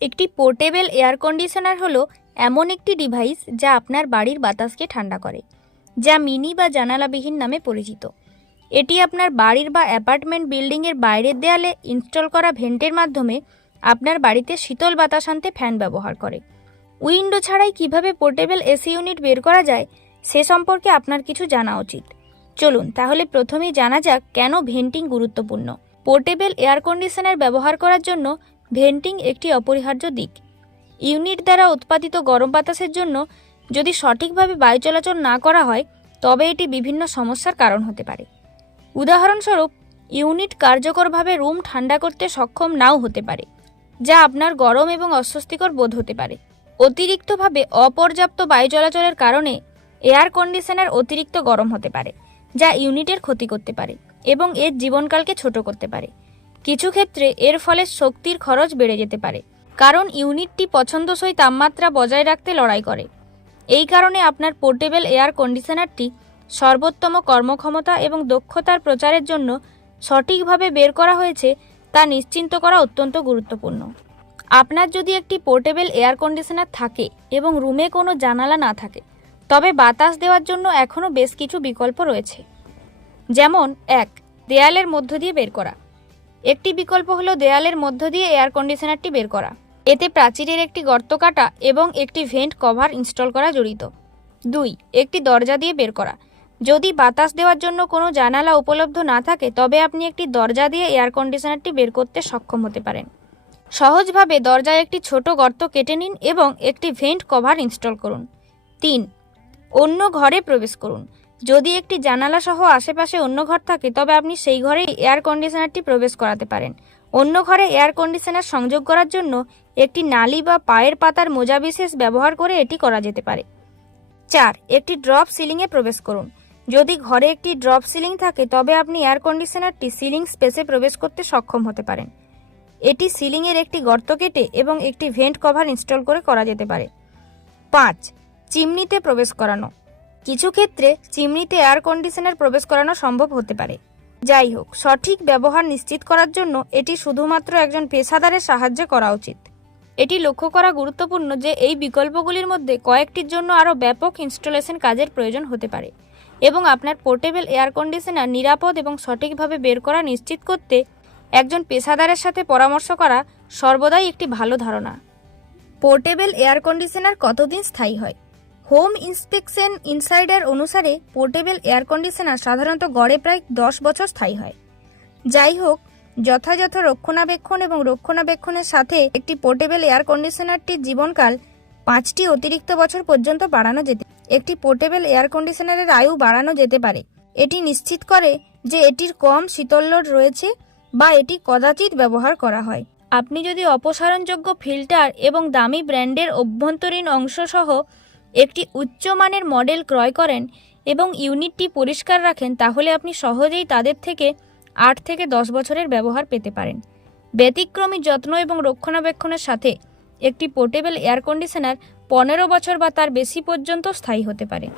একটি portable air conditioner হলো এমন একটি ডিভাইস যা আপনার বাড়ির বাতাসকে ঠান্ডা করে, যা মিনি বা জানালাবিহীন নামে পরিচিত। এটি আপনার বাড়ির বা অ্যাপার্টমেন্ট বিল্ডিংয়ের বাইরের দেয়ালে ইনস্টল করা ভেন্টের মাধ্যমে আপনার বাড়িতে শীতল বাতাস আনতে ফ্যান ব্যবহার করে। উইন্ডো ছাড়াই কীভাবে পোর্টেবল এসি ইউনিট বের করা যায়, সে সম্পর্কে আপনার কিছু জানা উচিত। চলুন, তাহলে প্রথমেই জানা যাক কেন ভেন্টিং গুরুত্বপূর্ণ। পোর্টেবল এয়ার কন্ডিশনার ব্যবহার করার জন্য ভেন্টিং একটি অপরিহার্য দিক। ইউনিট দ্বারা উৎপাদিত গরম বাতাসের জন্য যদি সঠিকভাবে বায়ু চলাচল না করা হয়, তবে এটি বিভিন্ন সমস্যার কারণ হতে পারে। উদাহরণস্বরূপ, ইউনিট কার্যকরভাবে রুম ঠান্ডা করতে সক্ষম নাও হতে পারে, যা আপনার গরম এবং অস্বস্তিকর বোধ হতে পারে। অতিরিক্তভাবে অপর্যাপ্ত বায়ু চলাচলের কারণে এয়ার কন্ডিশনার অতিরিক্ত গরম হতে পারে, যা ইউনিটের ক্ষতি করতে পারে এবং এর জীবনকালকে ছোট করতে পারে। কিছু ক্ষেত্রে এর ফলে শক্তির খরচ বেড়ে যেতে পারে। কারণ ইউনিটটি পছন্দসই তাপমাত্রা বজায় রাখতে লড়াই করে। এই কারণে আপনার পোর্টেবল এয়ার কন্ডিশনারটি সর্বোত্তম কর্মক্ষমতা এবং দক্ষতার প্রচারের জন্য সঠিকভাবে বের করা হয়েছে তা নিশ্চিন্ত করা অত্যন্ত গুরুত্বপূর্ণ। আপনার যদি একটি পোর্টেবল এয়ার কন্ডিশনার থাকে এবং রুমে কোনো জানালা না থাকে, তবে বাতাস দেওয়ার জন্য এখনও বেশ কিছু বিকল্প রয়েছে। যেমন, এক, দেয়ালের মধ্য দিয়ে বের করা। একটি বিকল্প হলো দেয়ালের মধ্য দিয়ে এয়ার কন্ডিশনারটি বের করা। এতে প্রাচীরের একটি গর্ত কাটা এবং একটি ভেন্ট কভার ইনস্টল করা জড়িত। দুই, একটি দরজা দিয়ে বের করা। যদি বাতাস দেওয়ার জন্য কোনো জানালা উপলব্ধ না থাকে, তবে আপনি একটি দরজা দিয়ে এয়ার কন্ডিশনারটি বের করতে সক্ষম হতে পারেন। সহজভাবে দরজায় একটি ছোট গর্ত কেটে নিন এবং একটি ভেন্ট কভার ইনস্টল করুন। তিন, অন্য ঘরে প্রবেশ করুন। যদি একটি জানালা সহ আশেপাশে অন্য ঘর থাকে, তবে আপনি সেই ঘরে এয়ার কন্ডিশনারটি প্রবেশ করাতে পারেন। অন্য ঘরে এয়ার কন্ডিশনার সংযোগ করার জন্য একটি নালি বা পায়ের পাতার মোজা বিশেষ ব্যবহার করে এটি করা যেতে পারে। চার, একটি ড্রপ সিলিংয়ে প্রবেশ করুন। যদি ঘরে একটি ড্রপ সিলিং থাকে, তবে আপনি এয়ার কন্ডিশনারটি সিলিং স্পেসে প্রবেশ করতে সক্ষম হতে পারেন। এটি সিলিংয়ের একটি গর্ত কেটে এবং একটি ভেন্ট কভার ইনস্টল করে করা যেতে পারে। পাঁচ, চিমনিতে প্রবেশ করানো। কিছু ক্ষেত্রে চিমনিতে এয়ার কন্ডিশনার প্রবেশ করানো সম্ভব হতে পারে। যাই হোক, সঠিক ব্যবহার নিশ্চিত করার জন্য এটি শুধুমাত্র একজন পেশাদারের সাহায্যে করা উচিত। এটি লক্ষ্য করা গুরুত্বপূর্ণ যে এই বিকল্পগুলির মধ্যে কয়েকটির জন্য আরও ব্যাপক ইনস্টলেশন কাজের প্রয়োজন হতে পারে এবং আপনার পোর্টেবল এয়ার কন্ডিশনার নিরাপদ এবং সঠিকভাবে বের করা নিশ্চিত করতে একজন পেশাদারের সাথে পরামর্শ করা সর্বদাই একটি ভালো ধারণা। পোর্টেবল এয়ার কন্ডিশনার কতদিন স্থায়ী হয়? হোম ইন্সপেকশন ইনসাইডার অনুসারে পোর্টেবল এয়ার কন্ডিশনার সাধারণত গড়ে প্রায় দশ বছর স্থায়ী হয়। যাই হোক, যথাযথ রক্ষণাবেক্ষণ এবং রক্ষণাবেক্ষণের সাথে একটি পোর্টেবল এয়ার কন্ডিশনারটির জীবনকাল পাঁচটি অতিরিক্ত বছর পর্যন্ত বাড়ানো যেতে একটি পোর্টেবল এয়ার কন্ডিশনারের আয়ু বাড়ানো যেতে পারে। এটি নিশ্চিত করে যে এটির কম শীতল লোড রয়েছে বা এটি কদাচিৎ ব্যবহার করা হয়। আপনি যদি অপসারণযোগ্য ফিল্টার এবং দামি ব্র্যান্ডের অভ্যন্তরীণ অংশ সহ একটি উচ্চমানের মডেল ক্রয় করেন এবং ইউনিটটি পরিষ্কার রাখেন, তাহলে আপনি সহজেই তাদের থেকে আট থেকে দশ বছরের ব্যবহার পেতে পারেন। ব্যতিক্রমী যত্ন এবং রক্ষণাবেক্ষণের সাথে একটি পোর্টেবল এয়ার কন্ডিশনার পনেরো বছর বা তার বেশি পর্যন্ত স্থায়ী হতে পারে।